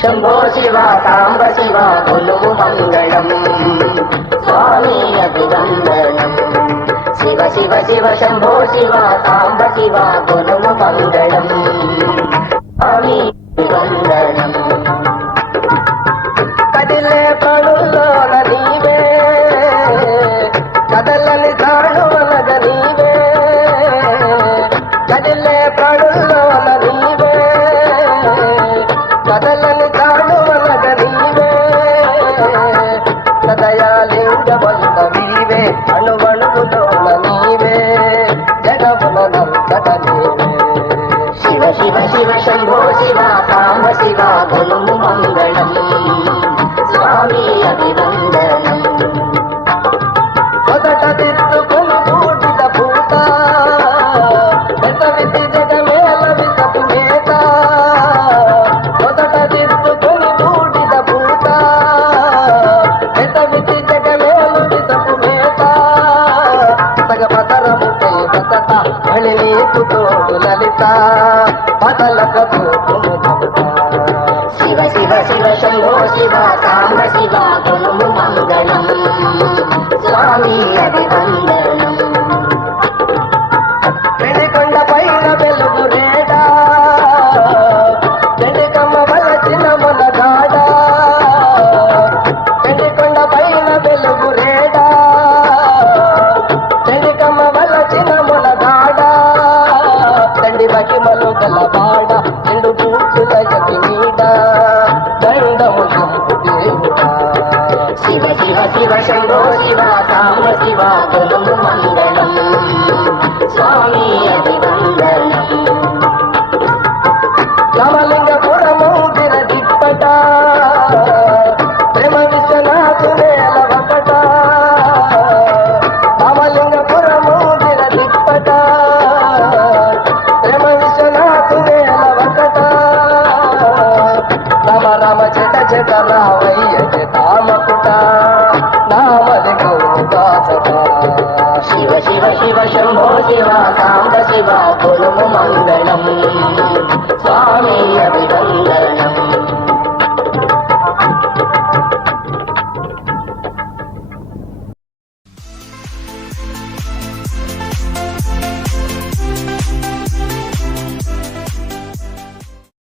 శంభో శివ సాంబ శివ కొలువు మంగళం. స్వామి అభివందనం శివ శివ శివ శంభో శివ సాంబ శివ కొలువు మంగళం. స్వామి అభివందనం కదిలే పనుల్లో నీవే కదలని తాళువనగ నీవే కదిలే పనుల్లో నీవే కదల సదయాలింగవంత నీవే అణువణువులోన నీవే జగమున నీవే. శివ శివ శివ శంభో శివ సాంబ శివ కొలువు శివ శివ శివ శంభో శివ సాంబ శివ కొలువు మంగళం. స్వామి అభివందనం వెండికొండ పైన వెలుగు రేడా. వెండికమ్మ వలచిన మునగాడ వెండికొండ పైన వెలుగు రేడా. వెండికమ్మ వలచిన మునగాడ తండ్రి మహిమలు శివ శివ శంభో శివ సాంబ శివ కొలువు మంగళం స్వామి అభివందనం రామలింగపురము దిరదిప్పట ప్రేమ విశ్వనాథు నేల ఒకట రామలింగపురము దిరదిప్పట ప్రేమ విశ్వనాథు నేల ఒకట రామ రామ చెట చెట రావయ్య చెటామకుట నామలింగ శివ శివ శివ శంభో శివ సాంబ శివ కొలువు మంగళం.